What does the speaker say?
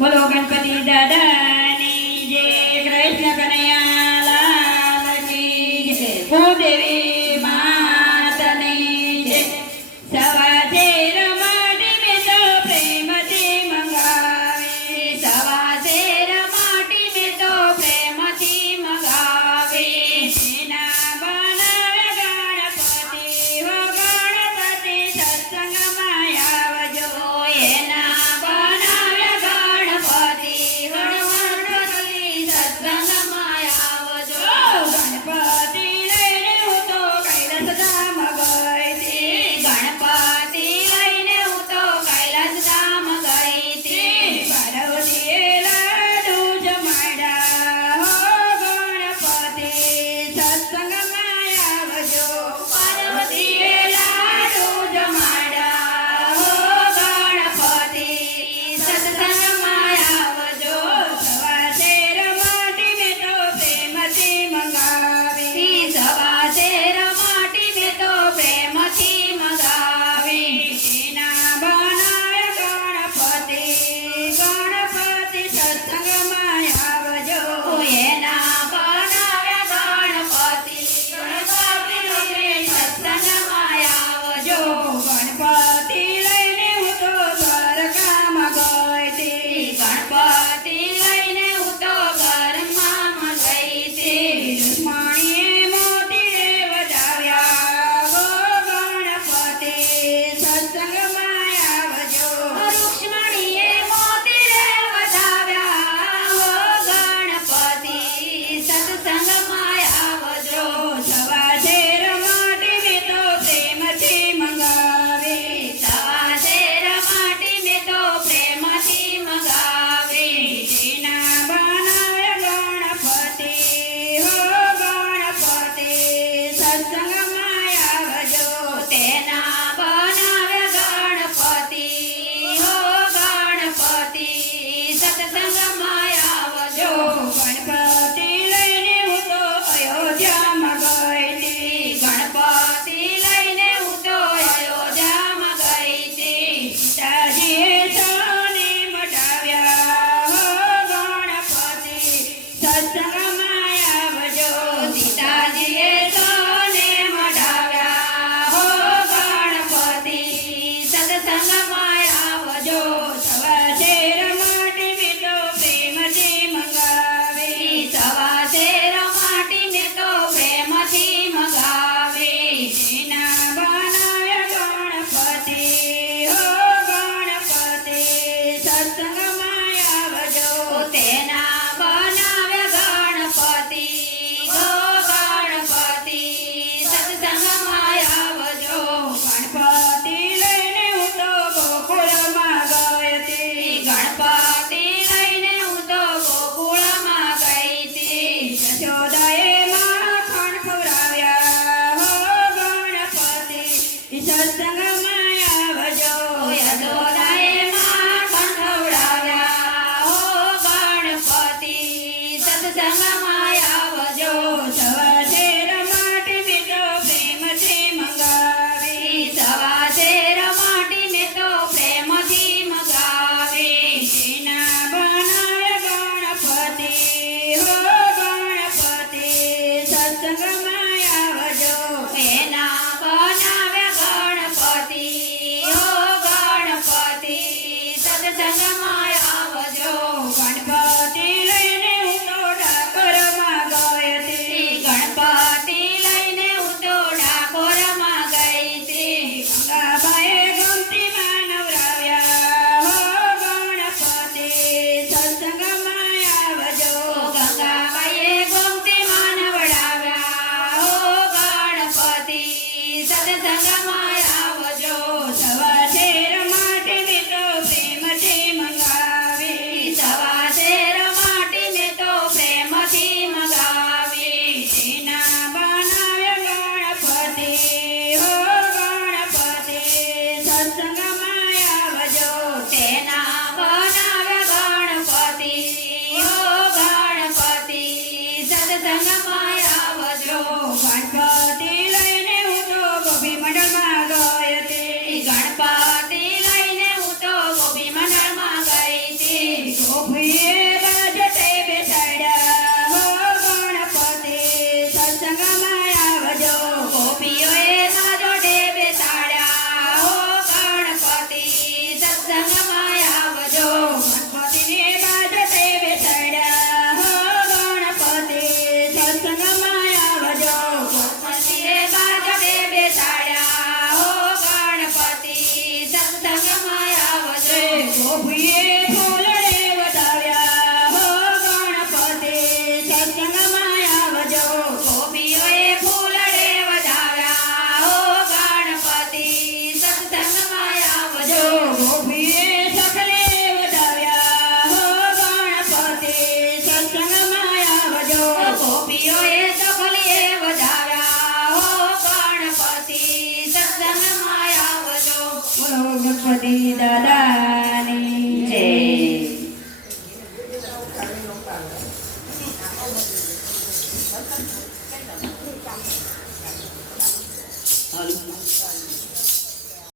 Mulukan peti dadani je ya lagi lalaki je સંગમાય આવજો